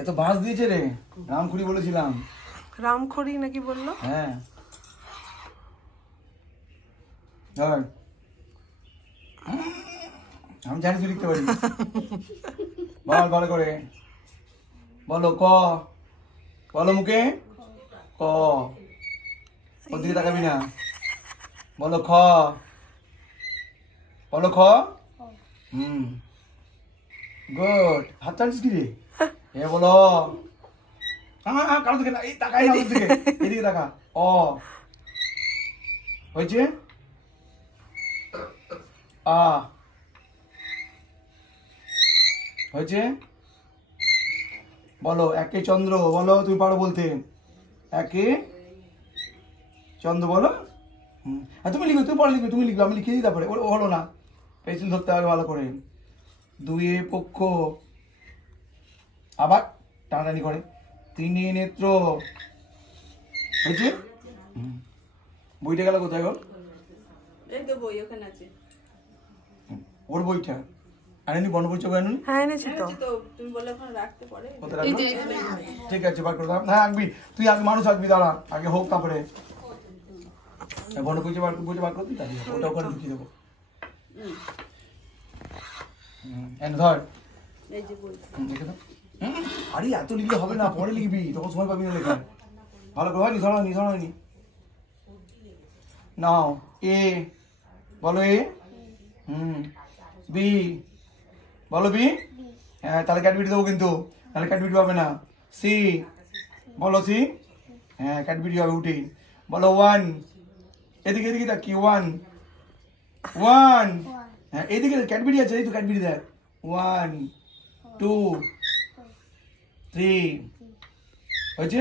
এত বাঁশ দিয়েছে রে, রামখড়ি বলেছিলাম। রামখড়ি নাকি বললো? হ্যাঁ ধর, আমি জানি তুই লিখতে পারিস। বল ভালো করে বলো। ক বলো মুখে, ক। ওদিকে তাকাবি না। বলো খ, বলো খ। গুড। হাত চালিস কি রে? এ বলো। কারো দিকে না, এই তাকাই না ওর দিকে, এদিকে তাকা। অ হয়েছে। আ হয়েছে। বলো একে চন্দ্র, বলো তুমি পারো বলতে। একে চন্দ্র বলো। তুমি লিখবে, তুমি পরে লিখবে, তুমি লিখবে, আমি লিখে দিই তারপরে। ও হলো না, পেন্সিল ধরতে হবে ভালো করে। দুয়ে পক্ষ, আবার টানাটানি করে। তিনে নেত্র হয়েছে। বইটা গেল কোথায় ওর? বই ওখানে আছে। ওর বইটা আনেনি? বর্ণপরিচয় আনেনি? হ্যাঁ এনেছি তো। তুমি বললে ওখানে রাখতে পারে। ঠিক আছে বার করে দাও। হ্যাঁ আঁকবি তুই, আগে মানুষ আঁকবি, দাঁড়া আগে হোক তারপরে বর্ণপরিচয় বার করবি, তাহলে ওটা ওখানে ঢুকিয়ে দেবো। ধর দেখে দাও। আরে এত লিখলে হবে না, পরে লিখবি, তখন সময় পাবি না লেখা। ভালো করে হয়নি, ধরা হয়নি। নাও এ বলো। এ বি বলো। বি হ্যাঁ, তাহলে ক্যাডবিটি দেবো কিন্তু, তাহলে ক্যাডবিটি হবে না। সি বলো। সি হ্যাঁ, ক্যাডবিটি হবে উঠি। বলো ওয়ান। এদিকে দেখ কি, ওয়ান। হ্যাঁ এদিকে ক্যাডবিটি আছে, এই তো ক্যাডবিটি দেখ। 1 2 3 হয়েছে।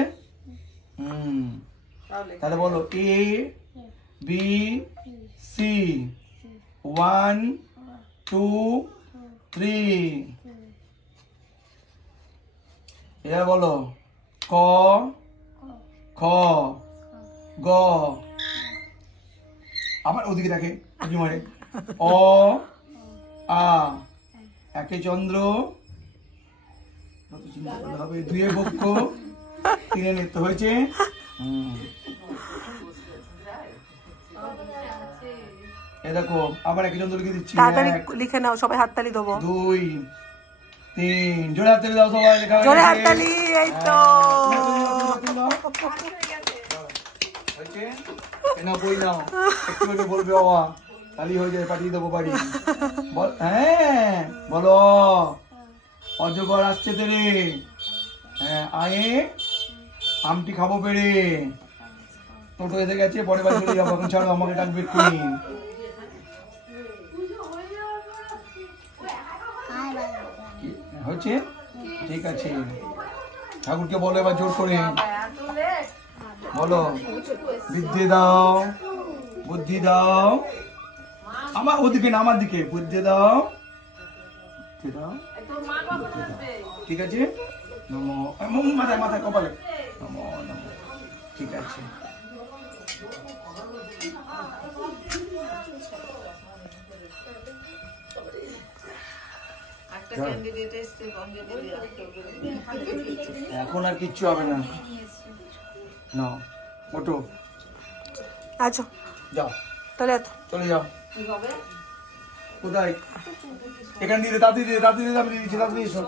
তাহলে বলো এ বি সি 1 2 3। এবার বলো ক খ গ। আবার ওদিকে দেখে মারে। অ আ একে চন্দ্র, হবে দুয়ে পক্ষ, তিনে নেত্র হয়েছে। এ দেখো আবার একে চন্দ্র লিখে দিচ্ছি। তাড়াতাড়ি লিখে নাও, সবাই হাততালি দেবো। 2 3 জোরে হাততালি দাও সবাই, লেখা হয়েছে। জোরে হাততালি, এই তো হয়েছে। এনাও বই নাও, একটু একটু বলবে বাবা, তালি হয়ে যায়, পাঠিয়ে দেবো বাড়ি। বল হ্যাঁ বলো। অজগর আসছে তেরে। হ্যাঁ আয়ে আমটি খাবো পেরে। টোটো এসে গেছে, পরে বাড়ি চলে যাবো, এখন ছাড়ো, আমাকে ডাকবে এক্ষুনি। হয়েছে ঠিক আছে। ঠাকুরকে বলো এবার জোর করে, বলো বিদ্যে দাও, বুদ্ধি দাও। আমার ওদিকে না, আমার দিকে। বুদ্ধি দাও, ঠিক আছে। নমো মাথায় কপালে নমো নমো, ঠিক আছে। এখন আর কিচ্ছু হবে না। না ওটো, আচ্ছা যাও তাহলে চলে যাও। কোথায়? এখান দিয়ে তাড়াতাড়ি দিয়ে আমি দিচ্ছি, তাড়াতাড়ি এসো।